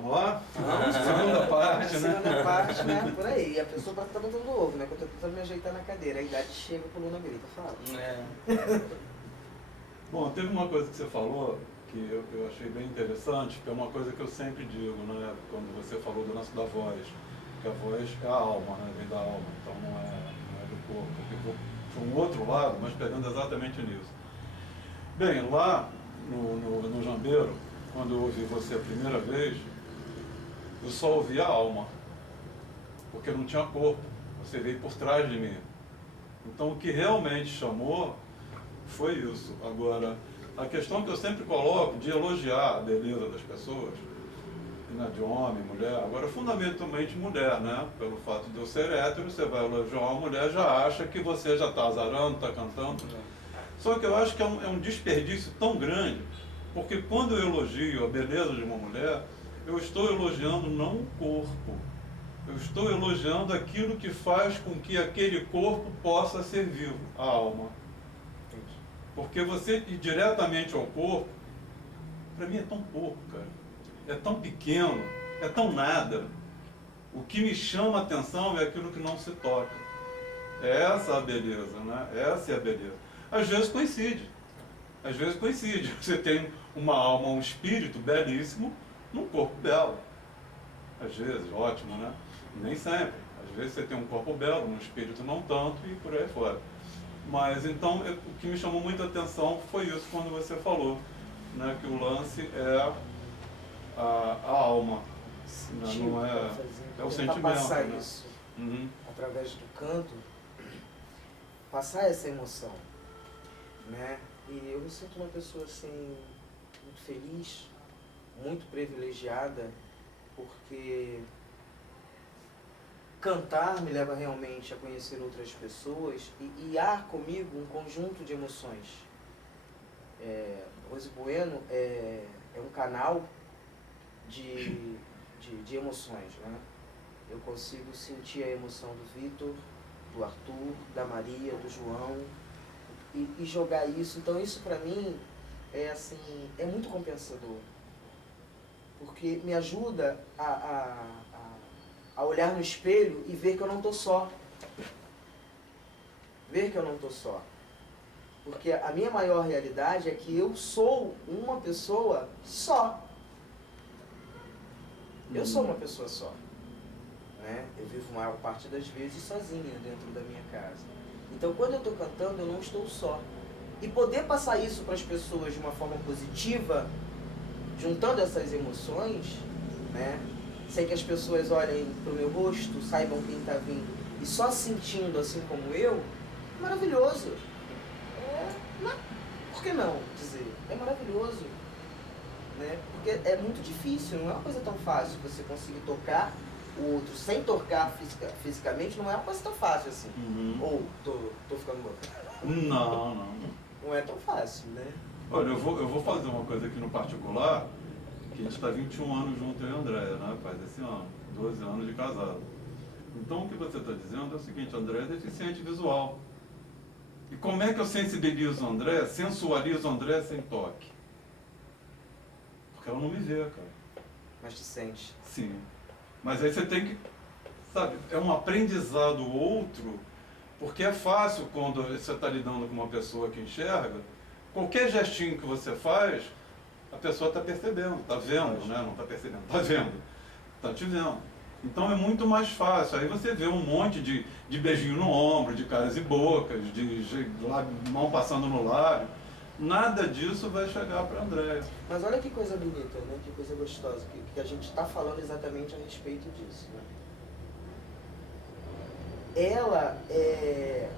vamos lá? Segunda parte, né? Segunda parte, né? Por aí. E a pessoa tá botando ovo, né? Quando eu tô tentando me ajeitar na cadeira, a idade chega, a coluna grita, fala. Bom, teve uma coisa que você falou que eu achei bem interessante, que é uma coisa que eu sempre digo, né? Quando você falou do lance da voz, que a voz é a alma, né? Vem da alma, então não é do corpo. Ficou para um outro lado, mas pegando exatamente nisso. Bem, lá no Jambeiro, quando eu ouvi você a primeira vez, eu só ouvi a alma, porque não tinha corpo, você veio por trás de mim. Então o que realmente chamou foi isso. Agora, a questão que eu sempre coloco de elogiar a beleza das pessoas, né, de homem, mulher, agora fundamentalmente mulher, né? Pelo fato de eu ser hétero, você vai elogiar uma mulher, já acha que você já está azarando, está cantando. Só que eu acho que é um desperdício tão grande, porque quando eu elogio a beleza de uma mulher, eu estou elogiando não o corpo, eu estou elogiando aquilo que faz com que aquele corpo possa ser vivo, a alma. Porque você ir diretamente ao corpo, para mim é tão pouco, cara. É tão pequeno, é tão nada. O que me chama a atenção é aquilo que não se toca. É essa a beleza, né? Essa é a beleza. Às vezes coincide. Às vezes coincide. Você tem uma alma, um espírito belíssimo num corpo belo. Às vezes, ótimo, né? Nem sempre. Às vezes você tem um corpo belo, um espírito não tanto e por aí fora. Mas então, o que me chamou muita atenção foi isso quando você falou, né? Que o lance é a alma. Sentir Não o que é, tá fazendo, é o tentar sentimento. passar Né? isso Uhum. através do canto, passar essa emoção, né? E eu me sinto uma pessoa assim muito feliz, muito privilegiada, porque cantar me leva realmente a conhecer outras pessoas e há comigo um conjunto de emoções. Rose Bueno é um canal de emoções, né? Eu consigo sentir a emoção do Vitor, do Arthur, da Maria, do João e jogar isso. Então isso pra mim é assim, é muito compensador, porque me ajuda a olhar no espelho e ver que eu não estou só. Ver que eu não estou só. Porque a minha maior realidade é que eu sou uma pessoa só. Eu sou uma pessoa só. Né? Eu vivo a maior parte das vezes sozinha dentro da minha casa. Então quando eu estou cantando, eu não estou só. E poder passar isso para as pessoas de uma forma positiva, juntando essas emoções, né? Sem que as pessoas olhem para o meu rosto, saibam quem está vindo, e só sentindo assim como eu, é maravilhoso. Por que não dizer? É maravilhoso. Né? Porque é muito difícil, não é uma coisa tão fácil você conseguir tocar o outro sem tocar fisicamente, não é uma coisa tão fácil assim. Uhum. Ou tô ficando louco. Não. Não é tão fácil, né? Olha, eu vou fazer uma coisa aqui no particular, que a gente está 21 anos junto, eu e a Andréia, né? Faz esse ano, 12 anos de casado. Então o que você está dizendo é o seguinte: a Andréia é deficiente visual. E como é que eu sensibilizo a Andréia, sensualizo a Andréia sem toque? Porque ela não me vê, cara. Mas te sente. Sim. Mas aí você tem que, sabe, é um aprendizado outro, porque é fácil quando você está lidando com uma pessoa que enxerga, qualquer gestinho que você faz, a pessoa está percebendo, está vendo, né? Não está percebendo, está vendo, está te vendo. Então é muito mais fácil. Aí você vê um monte de beijinho no ombro, de caras e bocas, de mão passando no lábio. Nada disso vai chegar para a Andréia. Mas olha que coisa bonita, né? Que coisa gostosa, que a gente está falando exatamente a respeito disso. Né? Ela é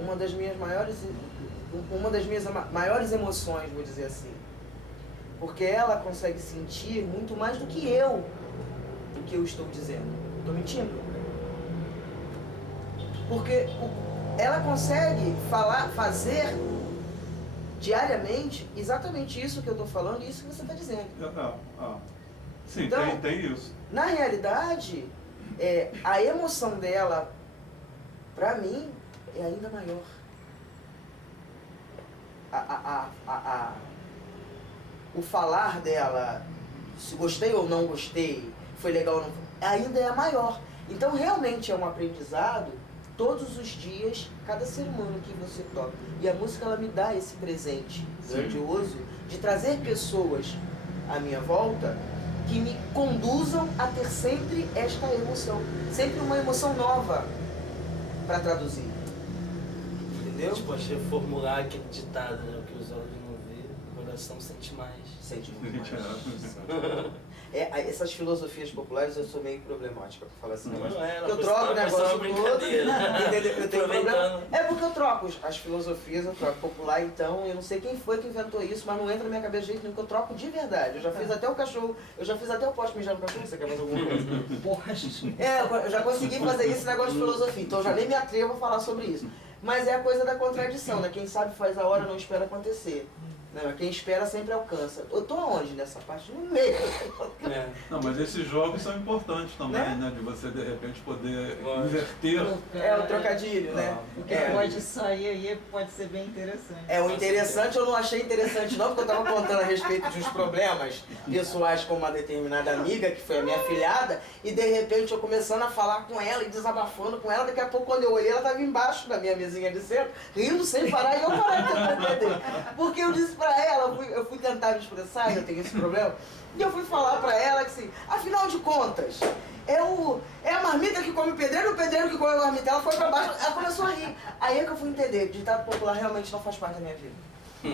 uma das minhas maiores emoções, vou dizer assim. Porque ela consegue sentir muito mais do que eu estou dizendo. Estou mentindo? Porque ela consegue fazer diariamente exatamente isso que eu estou falando e isso que você está dizendo. Sim, então, tem isso. Na realidade, a emoção dela, para mim, é ainda maior. O falar dela se gostei ou não gostei, foi legal ou não, ainda é maior. Então realmente é um aprendizado todos os dias, cada ser humano que você toca. E a música ela me dá esse presente grandioso de trazer pessoas à minha volta que me conduzam a ter sempre esta emoção. Sempre uma emoção nova para traduzir. Entendeu? Tipo, achei formular aquele ditado, né? O que os olhos não vê, o coração sente mais. Sente muito mais. Essas filosofias populares eu sou meio problemática pra falar assim. Não é, Eu troco o negócio do outro. Entendeu? Eu tenho problema. É porque eu troco as filosofias, eu troco popular, então eu não sei quem foi que inventou isso, mas não entra na minha cabeça de jeito nenhum que eu troco de verdade. Eu já fiz até o cachorro, eu já fiz até o poste mijar no cachorro, você quer mais alguma coisa? Eu já consegui fazer esse negócio de filosofia, então eu já nem me atrevo a falar sobre isso. Mas é a coisa da contradição, né? Quem sabe faz a hora, não espera acontecer. Não, quem espera sempre alcança. Eu tô aonde nessa parte? No meio. Não, mas esses jogos são importantes também, né? De você, de repente, poder inverter. É o trocadilho, né? O que pode sair aí pode ser bem interessante. O interessante eu não achei interessante não, porque eu tava contando a respeito de uns problemas pessoais com uma determinada amiga, que foi a minha afilhada, e de repente eu começando a falar com ela e desabafando com ela, daqui a pouco quando eu olhei ela tava embaixo da minha mesinha de centro, rindo sem parar, e eu parei de entender. Porque eu disse pra ela, eu fui tentar me expressar, eu tenho esse problema, e eu fui falar pra ela que assim, afinal de contas, é a marmita que come o pedreiro que come a marmita. Ela foi pra baixo, ela começou a rir. Aí é que eu fui entender, ditado popular realmente não faz parte da minha vida.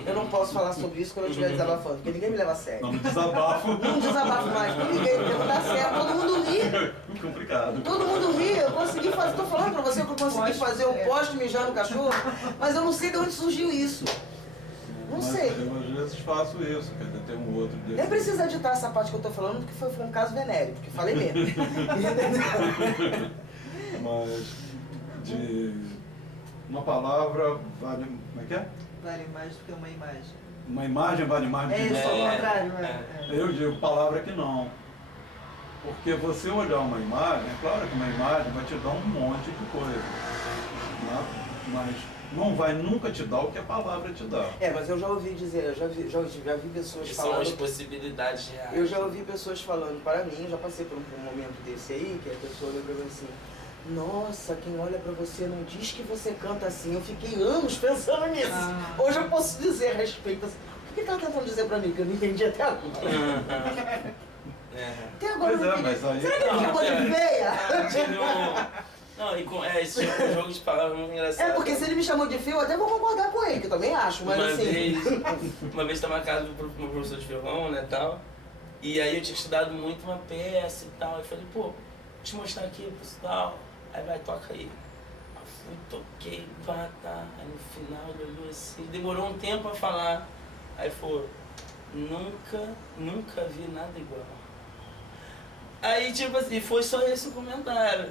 Eu não posso falar sobre isso quando eu estiver desabafando, porque ninguém me leva a sério. Não desabafo. Não desabafo mais com ninguém, porque não dá certo, todo mundo ri. Complicado. Todo mundo ri, eu consegui fazer, tô falando pra você que eu consegui fazer o poste mijar no cachorro, mas eu não sei de onde surgiu isso. Não sei. Eu às vezes faço isso, quer dizer, tem um outro dia. Nem precisa editar essa parte que eu tô falando, porque foi um caso venéreo, porque falei mesmo. Mas de uma palavra vale. Como é que é? Vale mais do que uma imagem. Uma imagem vale mais do que uma É, ao palavra. contrário. Eu digo palavra que não. Porque você olhar uma imagem, é claro que uma imagem vai te dar um monte de coisa. Né? Mas não vai nunca te dar o que a palavra te dá. Mas eu já ouvi dizer, já vi pessoas Que são as falando. possibilidades reais. Eu já ouvi pessoas falando para mim, eu já passei por um momento desse aí, que a pessoa olhou pra mim assim, nossa, quem olha pra você não diz que você canta assim. Eu fiquei anos pensando nisso. Hoje eu posso dizer a respeito assim. O que ele tava tentando dizer pra mim, que eu não entendi até agora? Até agora eu não entendi. Mas aí. Será que ele ficou de feia? Não, e com esse tipo de jogo de palavras é muito engraçado. Porque se ele me chamou de feio, eu até vou concordar com ele, que eu também acho, mas Uma vez estava na casa do meu professor de violão, né, tal, e aí eu tinha estudado muito uma peça e tal, eu falei, pô, vou te mostrar aqui, tal, aí vai, toca aí. Eu fui, toquei, pá, tá, aí no final ele olhou assim, demorou um tempo a falar, aí falou, nunca vi nada igual. Aí, tipo assim, foi só esse o comentário.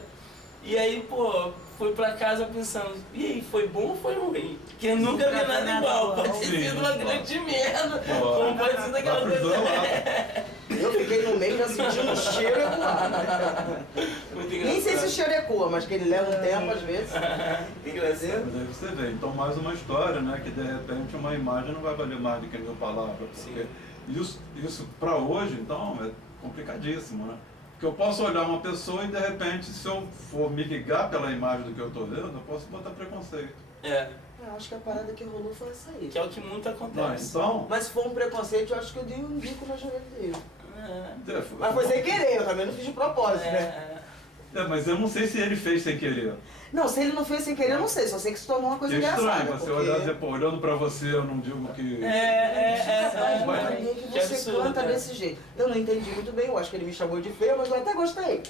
E aí, pô, fui pra casa pensando, e aí, foi bom ou foi ruim? Porque eu nunca vi nada igual, pode ter sido uma grande merda, como pode ser daquela coisa. Eu fiquei no meio já sentindo um cheiro ecoar. Nem sei se o cheiro ecoa, mas que ele leva um tempo às vezes. Mas aí você vê, então mais uma história, né? Que de repente uma imagem não vai valer mais do que mil palavras. Porque isso pra hoje, então, é complicadíssimo, né? Porque eu posso olhar uma pessoa e de repente, se eu for me ligar pela imagem do que eu tô vendo, eu posso botar preconceito. Eu acho que a parada que rolou foi essa aí. Que é o que muito acontece. Então, Mas se for um preconceito, eu acho que eu dei um bico na janela dele. é, Mas foi sem querer, eu também não fiz de propósito, né? mas eu não sei se ele fez sem querer. Não, se ele não fez sem querer, eu não sei, só sei que se tornou uma coisa É estranho engraçada. você olhar e dizer, pô, olhando pra você, eu não digo que... Mas por que Que você absurdo, canta né? desse jeito? Eu não entendi muito bem, eu acho que ele me chamou de feia, mas eu até gostei.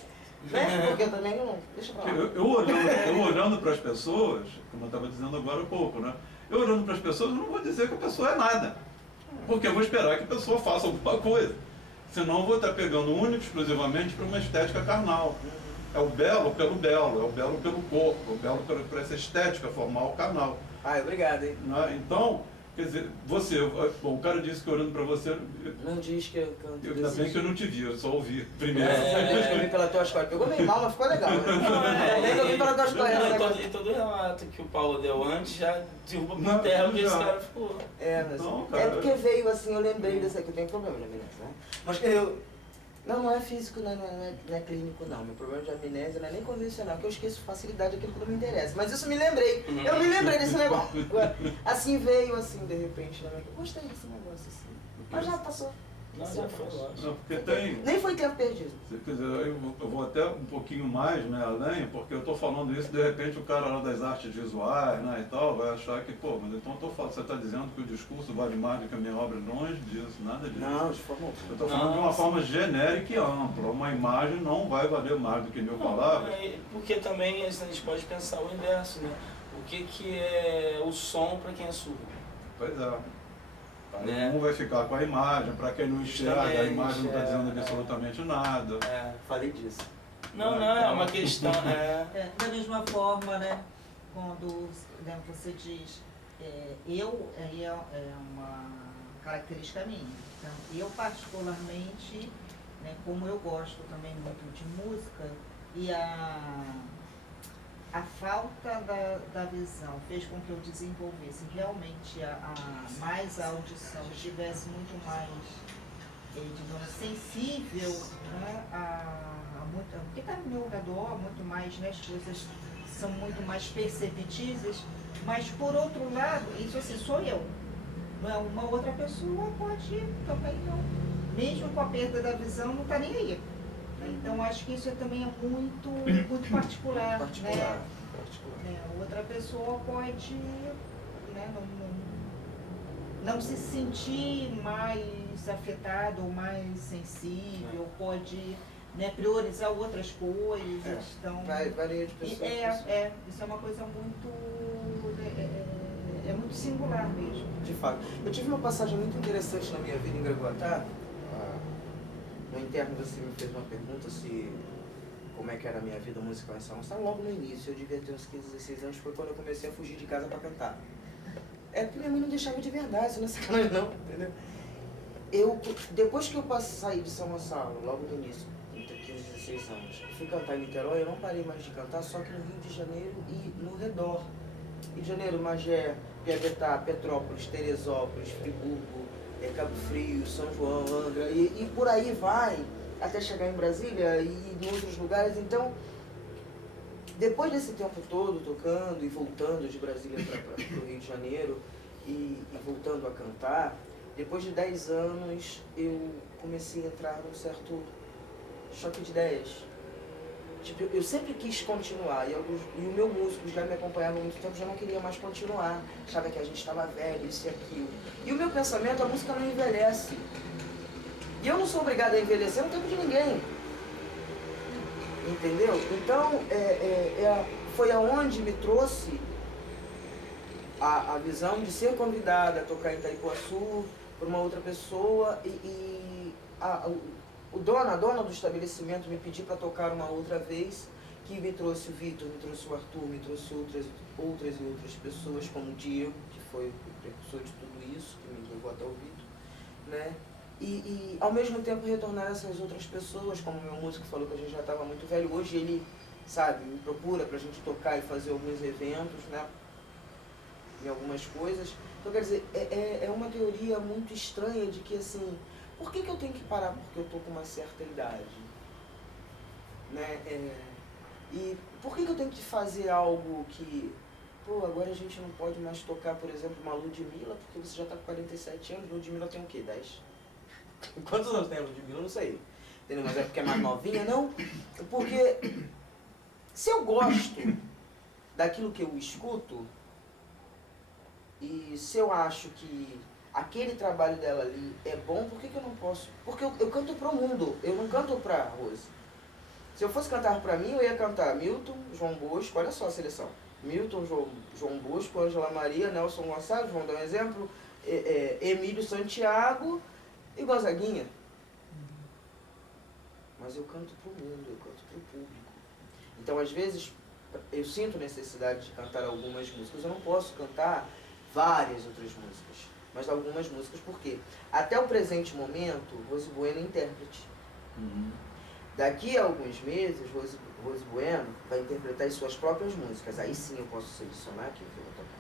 Né? Porque eu também não... Deixa pra lá. Eu olhando para as pessoas, como eu estava dizendo agora há pouco, né? Eu olhando para as pessoas, eu não vou dizer que a pessoa é nada. Porque eu vou esperar que a pessoa faça alguma coisa. Senão eu vou estar pegando único e exclusivamente para uma estética carnal. É o belo pelo belo, é o belo pelo corpo, é o belo por essa estética formal carnal. Obrigado, hein? Né? Então, quer dizer, você, bom, o cara disse que olhando para você, Não diz que eu canto ainda bem que eu não te vi, eu só ouvi primeiro. Deus que eu vi pela tua história. Pegou meio mal, mas ficou legal. Ainda bem que eu vi pela tua história. E todo relato que o Paulo deu antes já derruba por terra o que esse cara falou. Mas Não, é cara. porque veio assim, eu lembrei desse aqui, eu tenho problema, né, né? Mas que eu Não é físico, não é clínico, não. Meu problema de amnésia não é nem convencional, que eu esqueço facilidade aquilo que não me interessa. Mas isso me lembrei. Eu me lembrei desse negócio. Assim veio, assim, de repente, na minha... Gostei desse negócio, assim. Mas já passou. Não, já foi, lógico. Não, porque tem... Nem foi tempo perdido. Quer dizer, eu vou até um pouquinho mais, né, além, porque eu estou falando isso, de repente o cara lá das artes visuais, né, e tal, vai achar que, pô, mas então você está dizendo que o discurso vale mais do que a minha obra, longe disso, nada disso. Não, de forma Eu alguma. estou falando de uma forma genérica e ampla. Uma imagem não vai valer mais do que mil palavras. Porque também a gente pode pensar o inverso, né? O que é o som para quem é surdo? Pois é. Aí Né? um vai ficar com a imagem, para quem não enxerga, a Justamente, imagem não está dizendo absolutamente nada. Falei disso. Não, é uma questão. Da mesma forma, né? Quando você diz aí é uma característica minha. Então, eu particularmente, né, como eu gosto também muito de música, e a falta da visão fez com que eu desenvolvesse realmente mais a audição, estivesse muito mais, digamos, sensível, né, porque está no meu redor, muito mais, né, as coisas são muito mais perceptíveis, mas por outro lado, isso assim, sou eu. Uma outra pessoa pode também não, mesmo com a perda da visão, não está nem aí. Então acho que isso também é muito particular. Né? Outra pessoa pode, né, não se sentir mais afetado ou mais sensível, pode, né, priorizar outras coisas. Então, varia de pessoa. Isso é uma coisa muito, é muito singular mesmo. De fato. Eu tive uma passagem muito interessante na minha vida em Gragoatá. No interno você me fez uma pergunta como é que era a minha vida musical em São Gonçalo. Logo no início, eu devia ter uns 15, 16 anos, foi quando eu comecei a fugir de casa para cantar. Porque minha mãe não deixava de verdade, isso não é sacanagem não, entendeu? Depois que eu saí de São Gonçalo, logo no início, com 15, 16 anos, fui cantar em Niterói, eu não parei mais de cantar, só que no Rio de Janeiro e no redor. Rio de Janeiro, Magé, Piabetá, Petrópolis, Teresópolis, Friburgo, Cabo Frio, São João, Angra, e por aí vai, até chegar em Brasília e em outros lugares. Então, depois desse tempo todo tocando e voltando de Brasília para o Rio de Janeiro e voltando a cantar, depois de 10 anos eu comecei a entrar num certo choque de ideias. Tipo, eu sempre quis continuar, e o meu músico já me acompanhava há muito tempo, já não queria mais continuar, achava que a gente estava velho, isso e aquilo. E o meu pensamento, a música não envelhece. E eu não sou obrigada a envelhecer no tempo de ninguém. Entendeu? Então, foi aonde me trouxe a visão de ser convidada a tocar em Itaipuaçu por uma outra pessoa a dona do estabelecimento me pediu para tocar uma outra vez, que me trouxe o Vitor, me trouxe o Arthur, me trouxe outras e outras pessoas, como o Diego, que foi o precursor de tudo isso, que me levou até o Vitor, né? E ao mesmo tempo retornar essas outras pessoas, como o meu músico falou que a gente já estava muito velho, hoje ele, sabe, me procura para a gente tocar e fazer alguns eventos, né? Em algumas coisas. Então, quer dizer, é uma teoria muito estranha de que, assim, por que eu tenho que parar porque eu estou com uma certa idade? Né? E por que eu tenho que fazer algo que... Pô, agora a gente não pode mais tocar, por exemplo, uma Ludmilla, porque você já está com 47 anos, Ludmilla tem o quê? 10? Quantos anos tem a Ludmilla? Eu não sei. Entendeu? Mas é porque é mais novinha? Não. Porque se eu gosto daquilo que eu escuto, e se eu acho que aquele trabalho dela ali é bom, por que eu não posso? Porque eu canto pro mundo, eu não canto pra Rose. Se eu fosse cantar pra mim, eu ia cantar Milton, João Bosco, olha só a seleção. Milton, João Bosco, Ângela Maria, Nelson Gonçalves, vamos dar um exemplo, Emílio Santiago e Gonzaguinha. Mas eu canto pro mundo, eu canto pro público. Então, às vezes, eu sinto necessidade de cantar algumas músicas. Eu não posso cantar várias outras músicas, mas algumas músicas, porque até o presente momento, Rose Bueno é intérprete. Daqui a alguns meses, Rose Bueno vai interpretar as suas próprias músicas. Aí sim eu posso selecionar aquilo que eu vou tocar.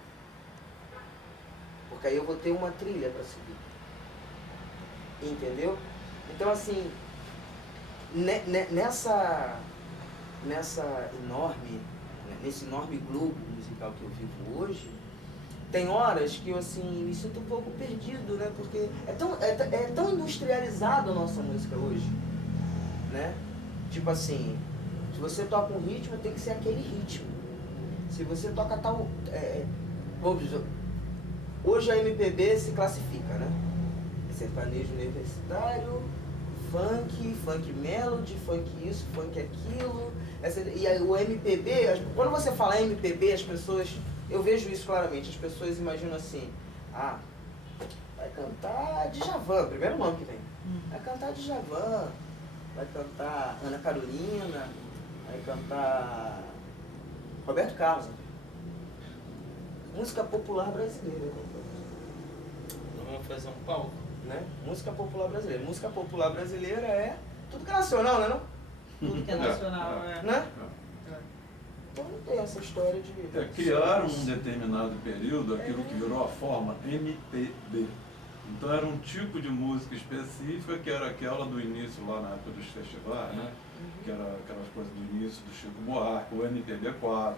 Porque aí eu vou ter uma trilha para seguir. Entendeu? Então, assim, nesse enorme globo musical que eu vivo hoje, tem horas que eu assim, me sinto um pouco perdido, né? Porque é tão industrializado a nossa música hoje, né? Tipo assim, se você toca um ritmo, tem que ser aquele ritmo. Se você toca tal... hoje a MPB se classifica, né? Sertanejo universitário, funk melody, funk isso, funk aquilo. E aí, o MPB, quando você fala MPB, as pessoas... Eu vejo isso claramente, as pessoas imaginam assim, vai cantar Djavan, primeiro nome que vem. Vai cantar Djavan, vai cantar Ana Carolina, vai cantar Roberto Carlos. Música popular brasileira. Então vamos fazer um palco? Né? Música popular brasileira. Música popular brasileira é tudo que é nacional, né? Não? Tudo que é nacional, né? Então não tem essa história de... Criaram um determinado período aquilo que virou a forma MPB. Então era um tipo de música específica que era aquela do início lá na época dos festivais, né? Que era aquelas coisas do início do Chico Buarque, o MPB4,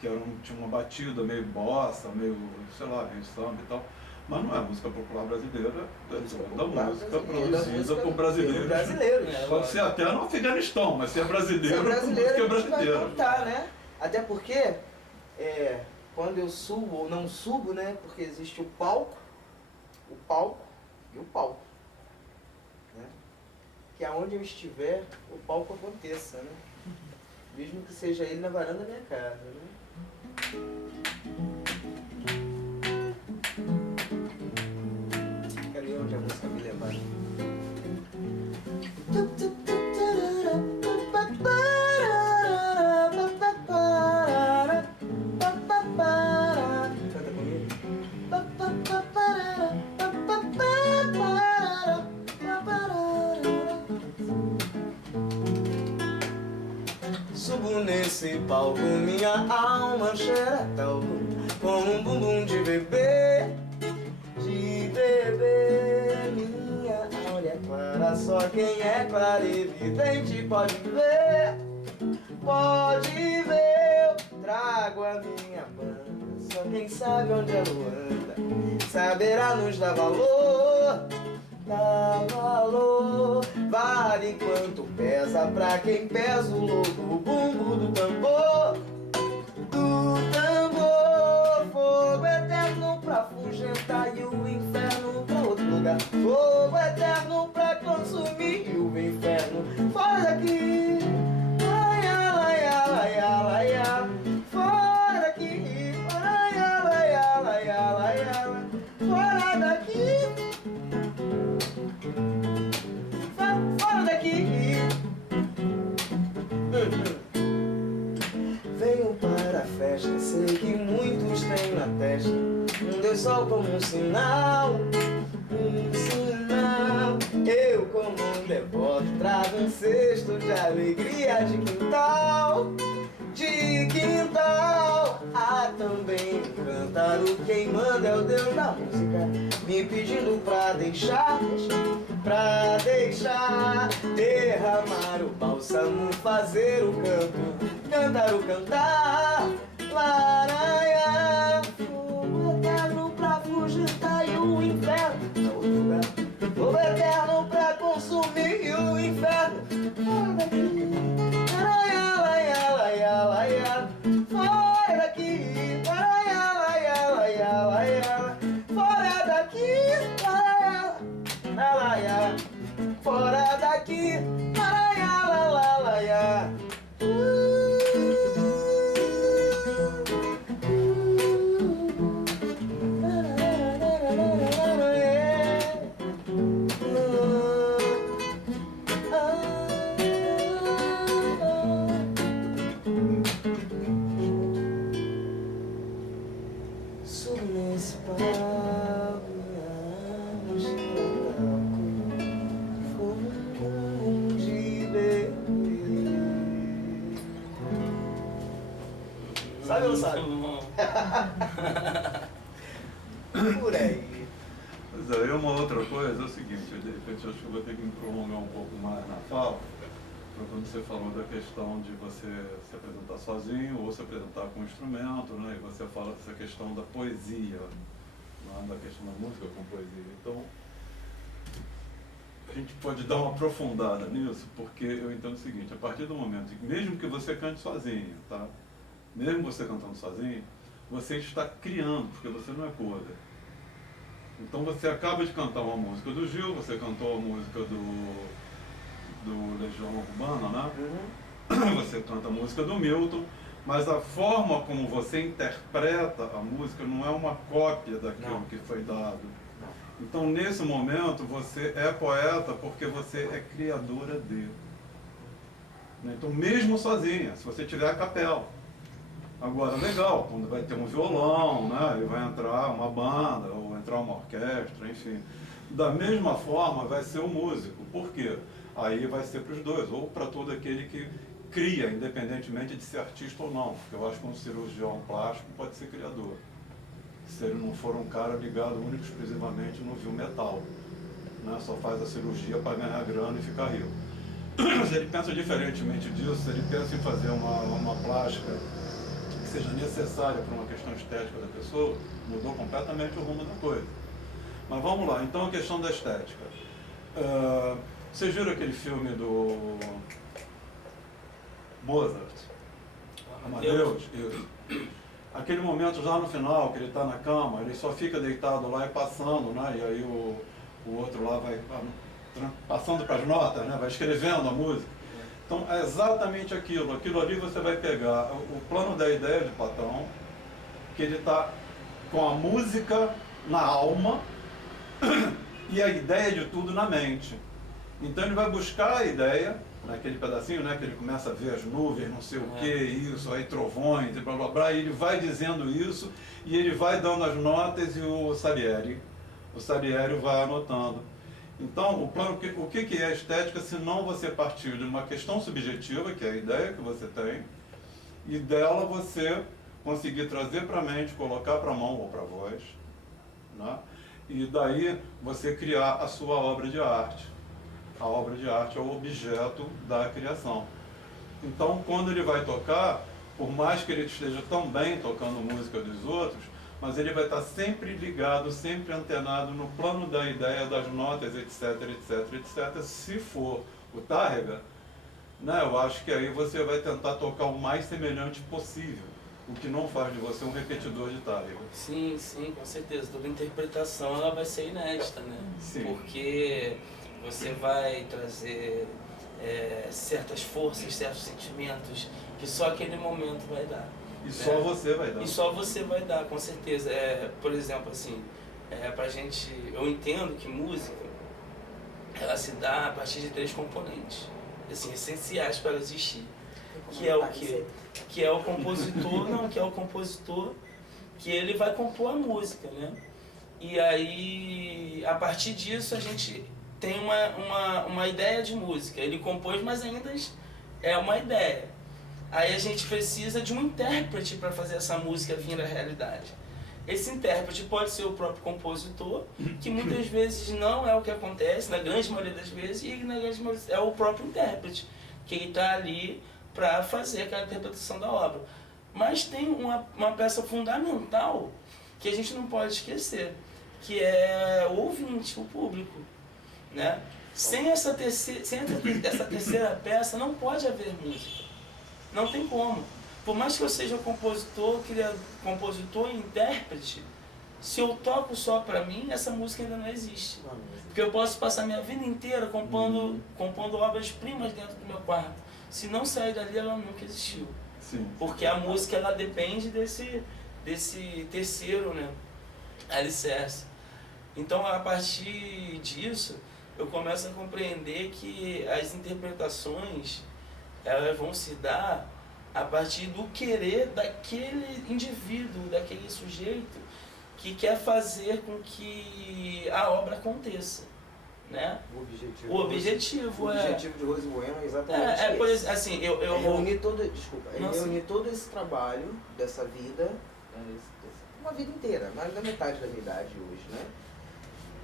que tinha uma batida meio bossa, meio, sei lá, meio samba e tal. Mas não é música popular brasileira, da música produzida por brasileiros. Pode ser até no Afeganistão, mas se é brasileiro, música é brasileira. Vai cantar, né? Até porque, quando eu subo ou não subo, né? Porque existe o palco e o palco. Né? Que aonde eu estiver, o palco aconteça, né? Mesmo que seja ele na varanda da minha casa, né? Ali onde a música me levar. Canta comigo. Subo nesse palco, minha alma cheira tal como um bumbum de bebê. Minha olha clara, só quem é clarividente pode ver. Eu trago a minha banda, só quem sabe onde ela anda saberá nos dar valor. Vale quanto pesa pra quem pesa o louco, o bumbo do tambor. Fogo eterno pra afugentar e o inferno pra outro lugar. Fogo eterno pra consumir e o inferno fora daqui. Laia, laia, laia, laia. Fora daqui. Laia, laia, laia, laia. Fora daqui. Fora daqui. Venho para a festa, sei que muitos têm na testa um Deus sol como um sinal, Eu como um devoto trago um cesto de alegria de quintal, Há também um cântaro, quem manda é o Deus da música, me pedindo pra deixar derramar o bálsamo, fazer o canto, cântaro cantar, laranha, fogo eterno pra fugitar e o inferno pra outro lugar, fogo eterno pra consumir e o inferno fora daqui, laranha, laia, laia, laia, fora daqui, laia, laia, laia, laia, fora daqui, laia, laia, fora daqui, laia, laia, laia. Sabe ou não sabe? Por aí. Pois é, e uma outra coisa é o seguinte, de repente eu acho que eu vou ter que me prolongar um pouco mais na fala, para quando você falou da questão de você se apresentar sozinho ou se apresentar com um instrumento, né? E você fala dessa questão da poesia, né? Da questão da música com poesia. Então, a gente pode dar uma aprofundada nisso, porque eu entendo o seguinte, a partir do momento que, mesmo que você cante sozinho, tá? Mesmo você cantando sozinho, você está criando, porque você não é cover. Então você acaba de cantar uma música do Gil, você cantou a música do Legião Urbana, né? Você canta a música do Milton, mas a forma como você interpreta a música não é uma cópia daquilo que foi dado. Então, nesse momento, você é poeta porque você é criadora de. Então, mesmo sozinha, se você tiver a capela. Agora, legal, quando vai ter um violão, né? E vai entrar uma banda, ou entrar uma orquestra, enfim. Da mesma forma, vai ser o músico. Por quê? Aí vai ser para os dois, ou para todo aquele que cria, independentemente de ser artista ou não. Porque eu acho que um cirurgião plástico pode ser criador. Se ele não for um cara ligado único exclusivamente no viu metal, né? Só faz a cirurgia para ganhar grana e ficar rico. Se ele pensa diferentemente disso, se ele pensa em fazer uma plástica que seja necessária para uma questão estética da pessoa, mudou completamente o rumo da coisa. Mas vamos lá, então a questão da estética. Vocês viram aquele filme do Mozart? Amadeus? Isso. Aquele momento já no final, que ele está na cama, ele só fica deitado lá e passando, né? E aí o outro lá vai passando para as notas, né? Vai escrevendo a música. Então é exatamente aquilo. Aquilo ali você vai pegar o plano da ideia de Platão, que ele está com a música na alma e a ideia de tudo na mente. Então ele vai buscar a ideia, naquele pedacinho, né, que ele começa a ver as nuvens, não sei o que, isso, aí trovões, e blá blá blá, e ele vai dizendo isso, e ele vai dando as notas, e o Salieri vai anotando. Então, o que é estética, se não você partir de uma questão subjetiva, que é a ideia que você tem, e dela você conseguir trazer para a mente, colocar para a mão ou para a voz, né? E daí você criar a sua obra de arte. A obra de arte é o objeto da criação. Então, quando ele vai tocar, por mais que ele esteja tão bem tocando música dos outros, mas ele vai estar sempre ligado, sempre antenado no plano da ideia, das notas, etc, etc, etc. Se for o Tárrega, né, eu acho que aí você vai tentar tocar o mais semelhante possível, o que não faz de você um repetidor de Tárrega. Sim, sim, com certeza. Toda interpretação ela vai ser inédita, né? Sim. Porque você vai trazer certas forças, certos sentimentos que só aquele momento vai dar. E só você vai dar. E só você vai dar, com certeza. Por exemplo, assim, pra gente, eu entendo que música, ela se dá a partir de 3 componentes, assim, essenciais para ela existir. Que é o quê? Que é o compositor, não, que é o compositor, que ele vai compor a música, né? E aí, a partir disso, a gente tem uma ideia de música. Ele compôs, mas ainda é uma ideia. Aí a gente precisa de um intérprete para fazer essa música vir à realidade. Esse intérprete pode ser o próprio compositor, que muitas vezes não é o que acontece, na grande maioria das vezes, e na grande maioria é o próprio intérprete, que ele está ali para fazer aquela interpretação da obra. Mas tem uma peça fundamental que a gente não pode esquecer, que é o ouvinte, o público, né? Sem essa terceira peça não pode haver música. Não tem como. Por mais que eu seja compositor e intérprete, se eu toco só pra mim, essa música ainda não existe. Porque eu posso passar minha vida inteira compondo obras-primas dentro do meu quarto. Se não sair dali, ela nunca existiu. Sim. Porque a música, ela depende desse terceiro, né, alicerce. Então, a partir disso, eu começo a compreender que as interpretações, elas vão se dar a partir do querer daquele indivíduo, daquele sujeito que quer fazer com que a obra aconteça, né? O objetivo de Rose Bueno é exatamente esse. Assim, reunir todo esse trabalho dessa vida, uma vida inteira, mais da metade da minha idade hoje, né?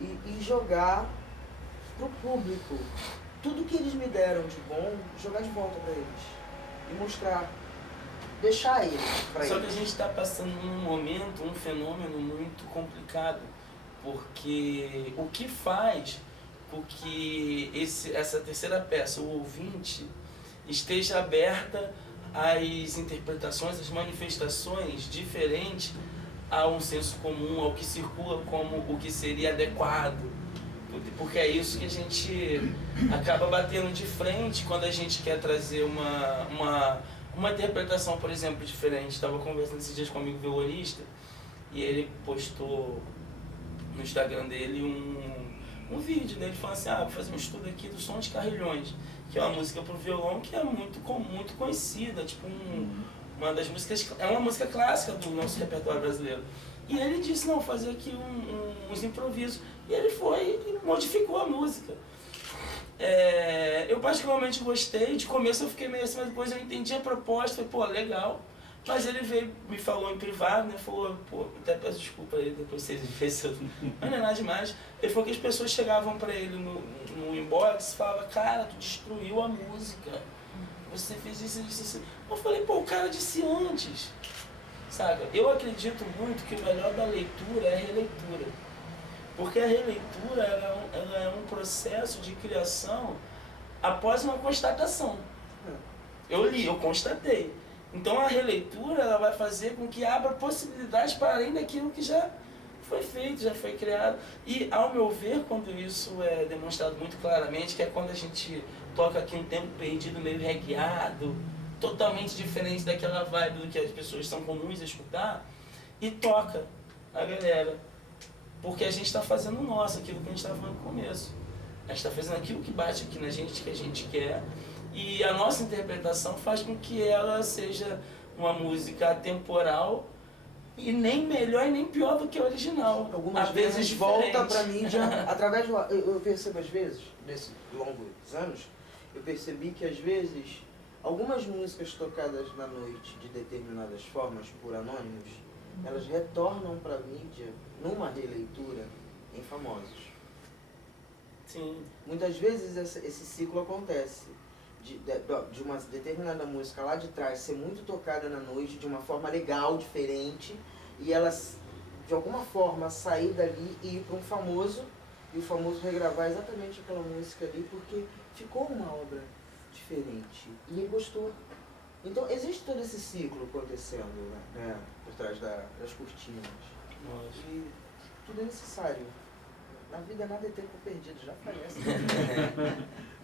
e jogar pro público tudo que eles me deram de bom, jogar de volta para eles e mostrar, deixar eles para eles. Só que a gente está passando num momento, um fenômeno muito complicado, porque o que faz com que essa terceira peça, o ouvinte, esteja aberta às interpretações, às manifestações diferentes a um senso comum, ao que circula como o que seria adequado. Porque é isso que a gente acaba batendo de frente quando a gente quer trazer uma interpretação, por exemplo, diferente. Estava conversando esses dias com um amigo violonista e ele postou no Instagram dele um vídeo, né? Ele falou assim, vou fazer um estudo aqui do Som de Carrilhões, que é uma música para o violão que é muito conhecida, tipo uma das músicas, é uma música clássica do nosso repertório brasileiro. E ele disse, não, fazer aqui uns improvisos. E ele foi e modificou a música. Eu particularmente gostei, de começo eu fiquei meio assim, mas depois eu entendi a proposta, falei, pô, legal. Mas ele veio, me falou em privado, né, falou, pô, até peço desculpa aí, depois vocês me mas não é nada demais. Ele falou que as pessoas chegavam pra ele no inbox e falavam, cara, tu destruiu a música, você fez isso. Eu falei, pô, o cara disse antes, sabe? Eu acredito muito que o melhor da leitura é a releitura. Porque a releitura ela é um processo de criação após uma constatação. Eu li, eu constatei. Então a releitura ela vai fazer com que abra possibilidades para além daquilo que já foi feito, já foi criado. E ao meu ver, quando isso é demonstrado muito claramente, que é quando a gente toca aqui um tempo perdido, meio regueado, totalmente diferente daquela vibe do que as pessoas são comuns a escutar, e toca a galera. Porque a gente está fazendo o nosso, aquilo que a gente estava falando no começo. A gente está fazendo aquilo que bate aqui na gente, que a gente quer. E a nossa interpretação faz com que ela seja uma música atemporal e nem melhor e nem pior do que a original. Algumas vezes volta para a mídia, através do... Eu percebo às vezes, nesses longos anos, eu percebi que às vezes algumas músicas tocadas na noite de determinadas formas por anônimos, elas retornam para a mídia numa releitura em famosos. Sim. Muitas vezes esse ciclo acontece. De uma determinada música lá de trás ser muito tocada na noite de uma forma legal, diferente, e ela de alguma forma sair dali e ir para um famoso, e o famoso regravar exatamente aquela música ali, porque ficou uma obra diferente e ele gostou. Então existe todo esse ciclo acontecendo, né, por trás das cortinas. Nossa. E tudo é necessário. Na vida nada é tempo perdido, já falece.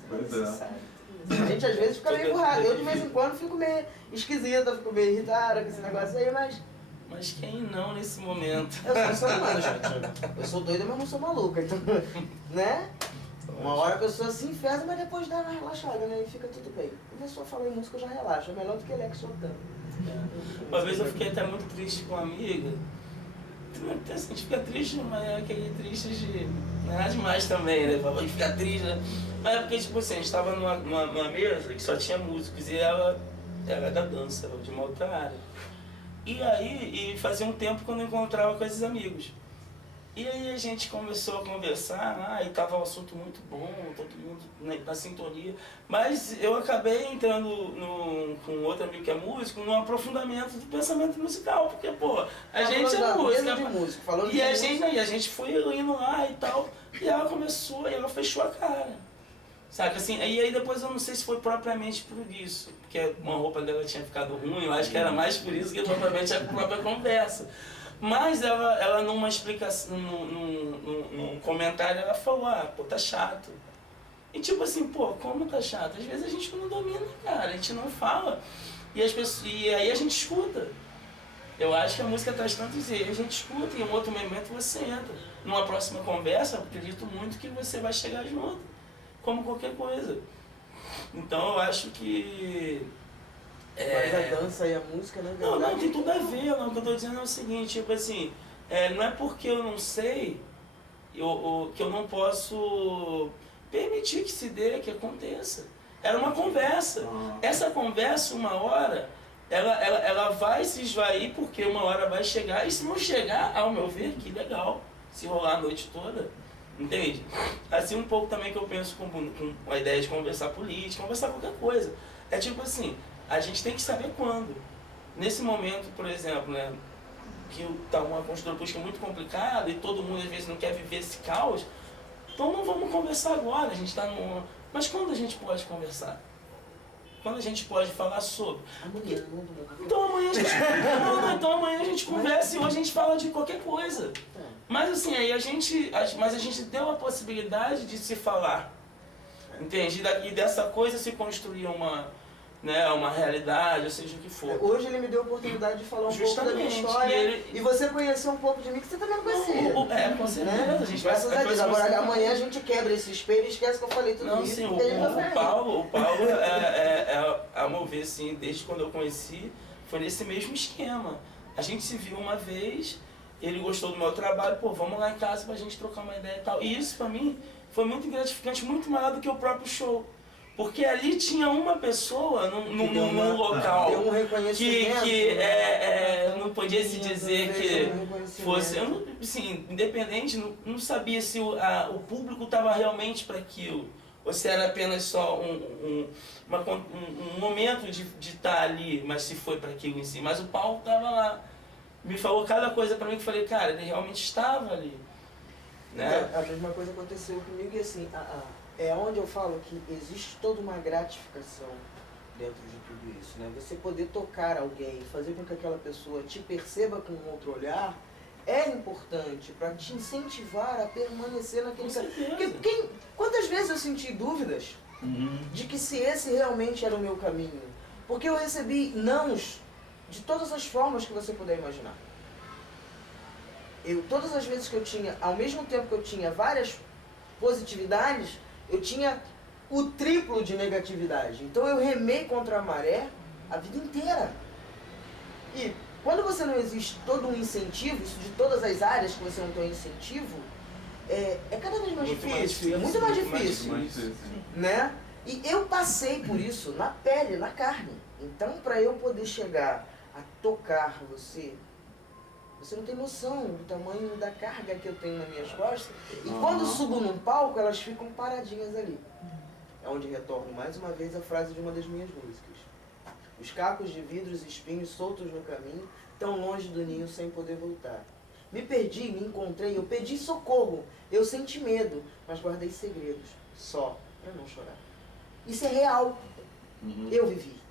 Tudo é necessário. A gente às vezes fica meio burrado. Eu de vez em quando fico meio esquisita, fico meio irritada com esse negócio aí, mas... Mas quem não nesse momento? Eu sou humano, gente. Eu sou doida, mas não sou maluca. Então, né? Uma hora a pessoa se inferna, mas depois dá uma relaxada, né? E fica tudo bem. Começou a falar em música, eu já relaxo. É melhor do que ele que soltando. Uma vez eu fiquei até muito triste com uma amiga. A gente fica triste, mas é aquele triste de... Não é nada demais também, né? Falou que fica triste, né? Mas é porque, tipo assim, a gente tava numa mesa que só tinha músicos e ela era da dança, ela de uma outra área. E aí, fazia um tempo que eu não encontrava com esses amigos. E aí a gente começou a conversar, e tava um assunto muito bom, todo mundo na sintonia. Mas eu acabei entrando com outro amigo que é músico, num aprofundamento do pensamento musical, porque, pô, a gente é música. E a gente foi indo lá e tal, e ela começou, e ela fechou a cara. Saca assim, e aí depois eu não sei se foi propriamente por isso, porque uma roupa dela tinha ficado ruim, eu acho que era mais por isso que propriamente a própria conversa. Mas ela numa explicação, num comentário, ela falou, pô, tá chato. E tipo assim, pô, como tá chato? Às vezes a gente não domina, cara, a gente não fala. E aí a gente escuta. Eu acho que a música traz tantos erros, a gente escuta e em um outro momento você entra. Numa próxima conversa, eu acredito muito que você vai chegar junto, como qualquer coisa. Então eu acho que... Mas a dança e a música, né? Não, tem tudo a ver. Não, o que eu tô dizendo é o seguinte, tipo assim, não é porque eu não sei que eu não posso permitir que se dê, que aconteça. Era uma conversa. Essa conversa, uma hora, ela vai se esvair porque uma hora vai chegar. E se não chegar, ao meu ver, que legal. Se rolar a noite toda, Entende? Assim um pouco também que eu penso com a ideia de conversar política, conversar qualquer coisa. É tipo assim, a gente tem que saber quando. Nesse momento, por exemplo, né, que está uma conjuntura política muito complicada e todo mundo às vezes não quer viver esse caos, então não vamos conversar agora, a gente está num... Mas quando a gente pode conversar? Quando a gente pode falar sobre? Amanhã, Então amanhã a gente, então amanhã a gente conversa e hoje a gente fala de qualquer coisa. Mas assim, aí a gente deu a possibilidade de se falar, entende? E dessa coisa se construir uma realidade, ou seja o que for. Hoje ele me deu a oportunidade de falar um pouco da minha Justamente, história e você conheceu um pouco de mim que você também não conhecia. Com certeza, Né? a gente vai Graças a Deus. Agora amanhã a gente quebra esse espelho e esquece que eu falei tudo Não, isso. sim, porque ele não vai. o Paulo a meu ver, assim, desde quando eu conheci, foi nesse mesmo esquema. A gente se viu uma vez, ele gostou do meu trabalho, pô, vamos lá em casa pra gente trocar uma ideia e tal. E isso pra mim foi muito gratificante, muito maior do que o próprio show. Porque ali tinha uma pessoa num local Deu um reconhecimento, que não podia se dizer que fosse... Eu não, assim, independente, não sabia se o público estava realmente para aquilo. Ou se era apenas só um momento de estar ali, mas se foi para aquilo em si. Mas o Paulo estava lá. Me falou cada coisa para mim que eu falei, cara, ele realmente estava ali. Né? A mesma coisa aconteceu comigo e assim, é onde eu falo que existe toda uma gratificação dentro de tudo isso, né? Você poder tocar alguém, fazer com que aquela pessoa te perceba com um outro olhar, é importante para te incentivar a permanecer naquele caminho. Porque quantas vezes eu senti dúvidas de que se esse realmente era o meu caminho? Porque eu recebi nãos de todas as formas que você puder imaginar. Todas as vezes que eu tinha, ao mesmo tempo que eu tinha várias positividades, eu tinha o triplo de negatividade. Então eu remei contra a maré a vida inteira. E quando você não existe todo um incentivo, isso de todas as áreas que você não tem um incentivo, é cada vez mais difícil. É muito mais difícil. Né? E eu passei por isso na pele, na carne. Então, para eu poder chegar a tocar você não tem noção do tamanho da carga que eu tenho nas minhas costas. E quando subo num palco, elas ficam paradinhas ali. É onde retorno mais uma vez a frase de uma das minhas músicas. Os cacos de vidros e espinhos soltos no caminho, tão longe do ninho sem poder voltar. Me perdi, me encontrei, eu pedi socorro, eu senti medo, mas guardei segredos, só para não chorar. Isso é real. Eu vivi.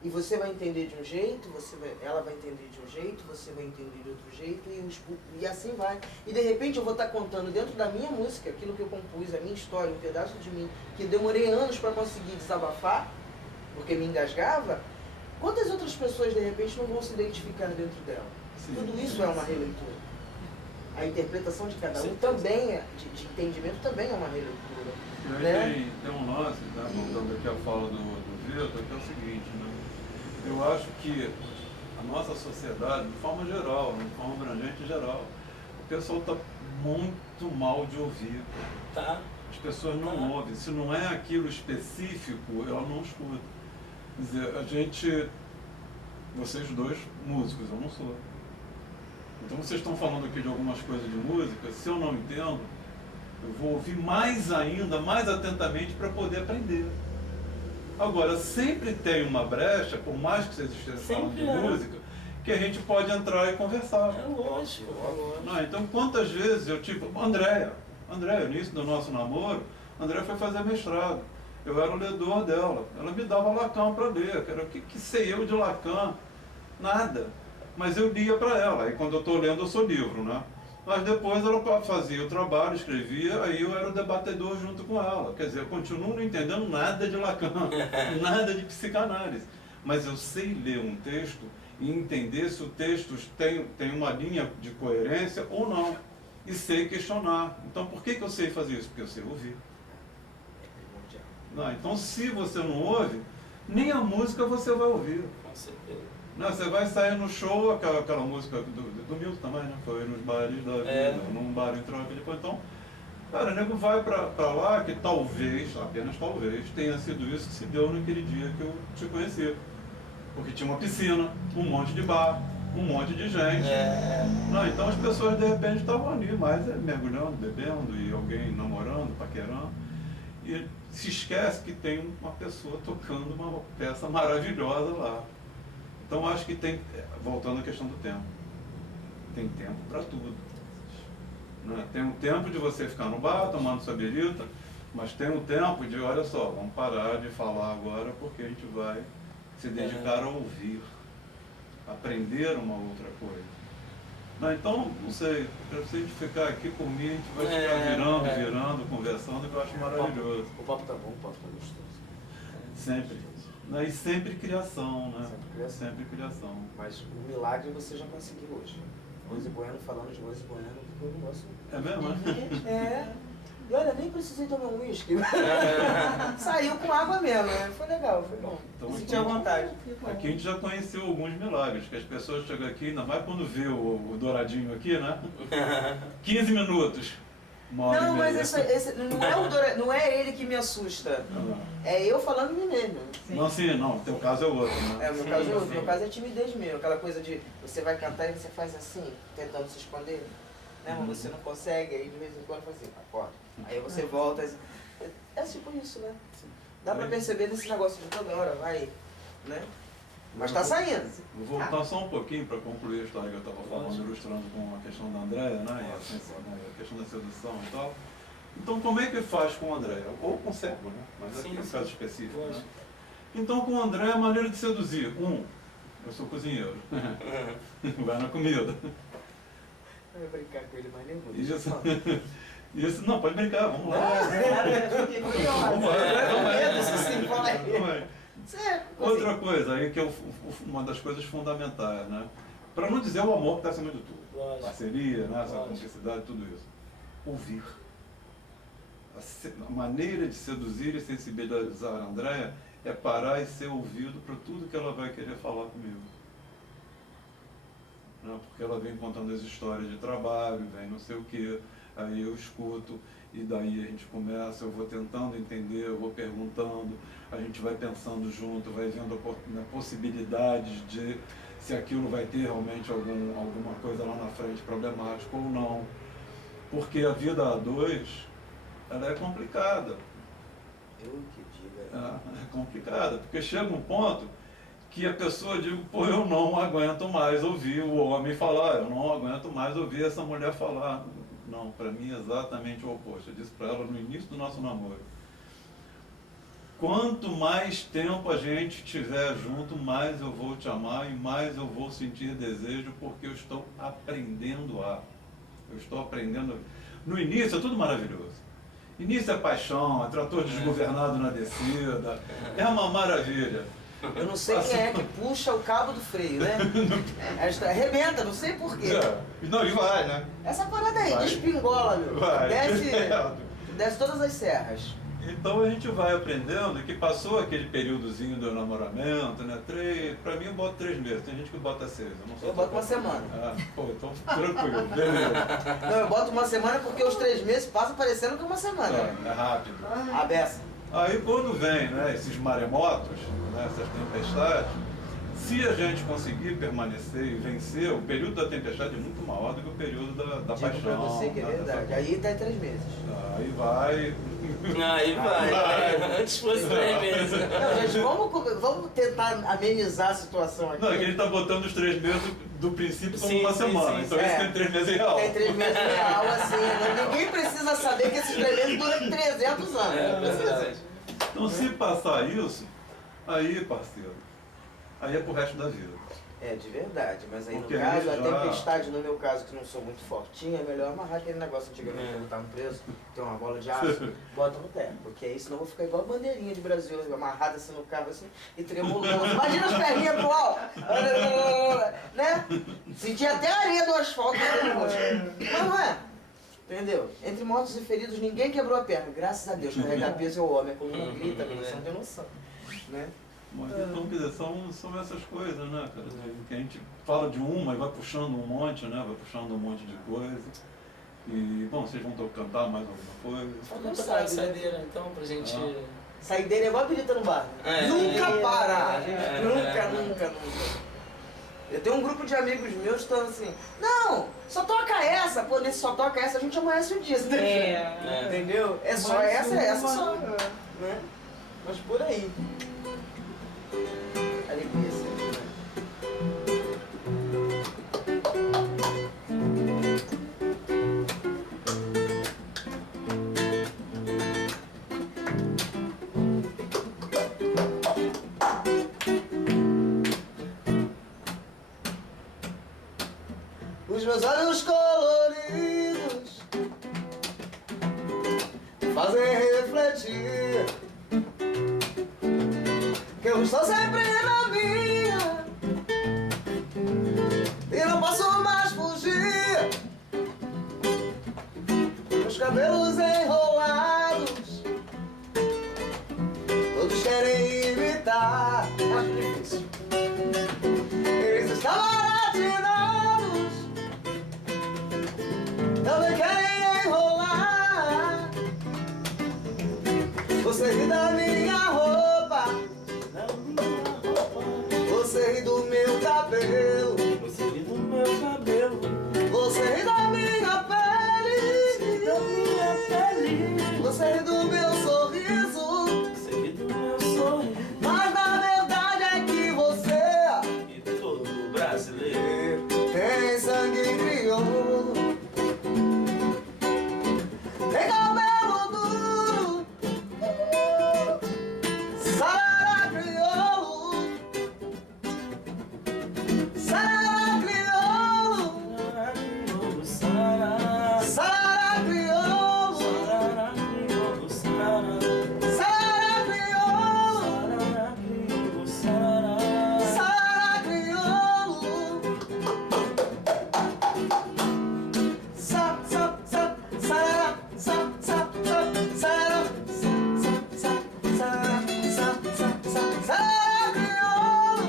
E você vai entender de um jeito, ela vai entender de um jeito, você vai entender de outro jeito, e assim vai. E de repente eu vou estar contando dentro da minha música, aquilo que eu compus, a minha história, um pedaço de mim, que eu demorei anos para conseguir desabafar, porque me engasgava. Quantas outras pessoas de repente não vão se identificar dentro dela? Sim. Tudo isso é uma releitura. A interpretação de cada um também, de entendimento, também é uma releitura. E aí né? tem um lance, tá? Voltando aqui à fala do Vitor, que é o seguinte, né? Eu acho que a nossa sociedade, de forma geral, de forma abrangente e geral, o pessoal está muito mal de ouvir. Tá. As pessoas não ouvem. Se não é aquilo específico, ela não escuta. Quer dizer, vocês dois músicos, eu não sou. Então vocês estão falando aqui de algumas coisas de música, se eu não entendo, eu vou ouvir mais ainda, mais atentamente para poder aprender. Agora, sempre tem uma brecha, por mais que vocês estejam falando de música, que a gente pode entrar e conversar. É lógico, é lógico. Não, então, quantas vezes eu tive... Andréia, no início do nosso namoro, Andréia foi fazer mestrado. Eu era o ledor dela. Ela me dava Lacan para ler. O que sei eu de Lacan? Nada. Mas eu lia para ela. Aí, quando eu estou lendo, eu sou livro, né? Mas depois ela fazia o trabalho, escrevia, aí eu era o debatedor junto com ela. Quer dizer, eu continuo não entendendo nada de Lacan, nada de psicanálise. Mas eu sei ler um texto e entender se o texto tem uma linha de coerência ou não. E sei questionar. Então, por que eu sei fazer isso? Porque eu sei ouvir. Não, então, se você não ouve, nem a música você vai ouvir. Com certeza. Não, você vai sair no show, aquela música do Milton também, né? Foi nos bares da vida, num bar em troca depois. Então, cara, o nego vai pra lá que talvez, apenas talvez, tenha sido isso que se deu naquele dia que eu te conheci. Porque tinha uma piscina, um monte de bar, um monte de gente. Não, então as pessoas de repente estavam ali, mais mergulhando, bebendo, e alguém namorando, paquerando, e se esquece que tem uma pessoa tocando uma peça maravilhosa lá. Então acho que tem, voltando à questão do tempo, tem tempo para tudo. Né? Tem um tempo de você ficar no bar tomando sua birita, mas tem um tempo de, olha só, vamos parar de falar agora porque a gente vai se dedicar a ouvir, aprender uma outra coisa. Não, então, não sei, se a gente ficar aqui por mim, a gente vai ficar virando, conversando, que eu acho maravilhoso. O papo tá bom, o papo tá gostoso. Sempre. Né? E sempre criação, né? Sempre criação. Sempre criação. Mas o milagre você já conseguiu hoje. Rose Bueno, falando de Rose Bueno, porque o negócio... É mesmo, né? É. E olha, nem precisei tomar um uísque. Saiu com água mesmo, né? Foi legal, foi bom. Então, Senti à vontade. Aqui a gente já conheceu alguns milagres, que as pessoas chegam aqui, ainda mais quando vê o douradinho aqui, né? 15 minutos. Não, mas esse não é o Dora, não é ele que me assusta. É eu falando de mim mesmo. Não, sim, não. O teu caso é outro, né? É, o meu caso é outro. Meu caso é timidez mesmo. Aquela coisa de você vai cantar e você faz assim, tentando se esconder. Né? Mas você não consegue, aí de vez em quando faz assim, acorda. Aí você volta. É tipo isso, né? Dá pra perceber nesse negócio de toda hora, vai, né? Mas tá saindo. Vou voltar só um pouquinho para concluir a história que eu estava falando, ilustrando com a questão da Andréia, né? E a questão da sedução e tal. Então, como é que faz com a Andréia? Ou com o cego, né? Mas aqui é um caso específico. Né? Então, com a Andréia, a maneira de seduzir. Eu sou cozinheiro. Vai na comida. Eu ia brincar com ele, mas nem vou. Isso, não, pode brincar, vamos lá. Outra coisa aí que é uma das coisas fundamentais, né? Para não dizer o amor que está acima de tudo. Parceria, né? Essa cumplicidade, tudo isso. Ouvir. A maneira de seduzir e sensibilizar a Andréia é parar e ser ouvido para tudo que ela vai querer falar comigo. Né? Porque ela vem contando as histórias de trabalho, vem não sei o quê. Aí eu escuto, e daí a gente começa, eu vou tentando entender, eu vou perguntando, a gente vai pensando junto, vai vendo possibilidades de se aquilo vai ter realmente alguma coisa lá na frente problemática ou não. Porque a vida a dois, ela é complicada. Eu que diga. É complicada, porque chega um ponto que a pessoa diz, pô, eu não aguento mais ouvir o homem falar, eu não aguento mais ouvir essa mulher falar. Não, para mim é exatamente o oposto. Eu disse para ela no início do nosso namoro. Quanto mais tempo a gente estiver junto, mais eu vou te amar e mais eu vou sentir desejo, porque eu estou aprendendo a. Eu estou aprendendo. No início é tudo maravilhoso. Início é paixão, é trator desgovernado na descida, é uma maravilha. Eu não sei quem é que puxa o cabo do freio, né? Arrebenta, não sei porquê. Não, e vai, né? Essa parada aí, despingola, meu. Desce todas as serras. Então a gente vai aprendendo que passou aquele períodozinho do namoramento, né? Pra mim eu boto 3 meses, tem gente que bota 6. Eu boto uma semana. Pô, então tranquilo, beleza. Não, eu boto uma semana porque os 3 meses passam parecendo que é uma semana. É rápido. A beça. Aí quando vem, né, esses maremotos, né, essas tempestades, se a gente conseguir permanecer e vencer, o período da tempestade é muito maior do que o período da Digo paixão. pra você que é verdade. Aí tá em 3 meses. Aí vai. Aí vai. Antes fosse 3 meses. Não, gente, vamos tentar amenizar a situação aqui. Não, é que ele tá botando os 3 meses do princípio como Sim, uma sim, semana. sim, Então sim. isso tem 3 meses real. Tem 3 meses real, assim. Né? Ninguém precisa saber que esses 3 meses duram 300 anos. É Não precisa. verdade. Então se passar isso, aí, parceiro, aí é pro resto da vida. É, de verdade, mas aí Porque no caso, aí a já- tempestade, no meu caso, que não sou muito fortinho, é melhor amarrar aquele negócio antigamente quando eu tava preso, tem uma bola de aço, bota no pé, porque aí senão eu vou ficar igual a bandeirinha de Brasil, amarrada assim no carro assim, e tremulando. Imagina as perninhas pro alto, né? Sentir até a areia do asfalto. Mas não é, entendeu? Entre mortos e feridos, ninguém quebrou a perna, graças a Deus, carregar peso é o homem, a coluna grita, você não tem noção, né? Mas então, quer dizer, são essas coisas, né, cara? Que a gente fala de uma e vai puxando um monte, né? Vai puxando um monte de coisa. E, bom, vocês vão cantar mais alguma coisa? Vamos tocar a saideira então pra gente. Saideira é igual a birita no bar. É. Nunca para! É. Nunca. Eu tenho um grupo de amigos meus que estão assim, não, só toca essa, pô, nesse só toca essa a gente amanhece o dia, entendeu? É só Mais essa, essa uma. só, né? Mas por aí. Alegria sempre, né? Os meus olhos coloridos fazem refletir que eu estou sempre na minha e não posso mais fugir. Meus cabelos enrolados todos querem imitar. Acho difícil. Eles estão baratinados, também querem enrolar. Você ri da minha roupa, você ri do meu cabelo, Você ri do meu cabelo, você ri da minha pele, da minha pele. você ri do meu sorriso, Você ri do meu sorriso. mas na verdade é que você E todo brasileiro tem sangue crioulo, tem cabelo duro, sarará crioulo, sarará crioulo, sarará, sarará crioulo, sarará, crioulo, sarará, sarará crioulo, sarará, crioulo, sarará. sarará crioulo, sa sa sa sarará, sa sa sa sarará, sa sa sa sa sa sarará crioulo,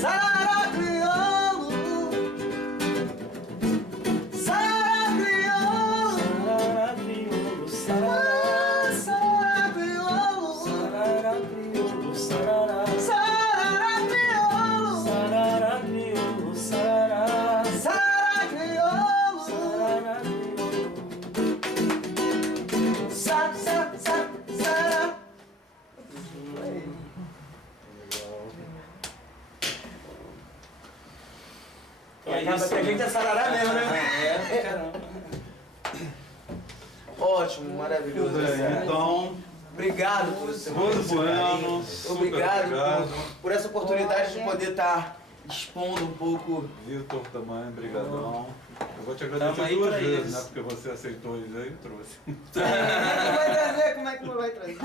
sarará crioulo, sarará crioulo, Sarará, crioulo, sarará, sarará crioulo, sarará, crioulo, sarará, sarará crioulo, sarará, crioulo, sarará, sarará crioulo, sarará, crioulo. sa sa sa sarará. Então é Acaba isso, que a gente né? é sarará mesmo, né? É, caramba. Ótimo, maravilhoso. Tudo bem, Zé. então, Obrigado por esse muito esse bueno, carinho. super Obrigado obrigado. por essa oportunidade de poder estar expondo um pouco. Vitor também, brigadão. Eu vou te Tamo agradecer aí duas pra vezes, isso. né? Porque você aceitou isso aí e trouxe. Como é que não vai trazer?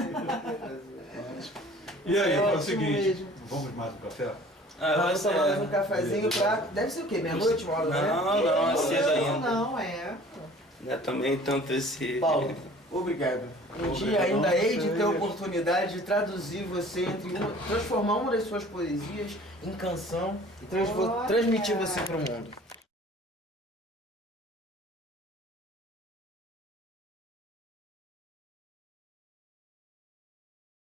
E aí, é o Ótimo seguinte, mesmo. vamos mais um café? Ah, vai Vamos ser. tomar mais um cafezinho pra... Deve ser o quê? Meia-noite, uma hora da manhã? Não, é cedo ainda. Não, é. Não é também tanto esse. Paulo, obrigado. Um dia ainda hei de ter a oportunidade de traduzir você transformar uma das suas poesias em canção e transmitir você para o mundo.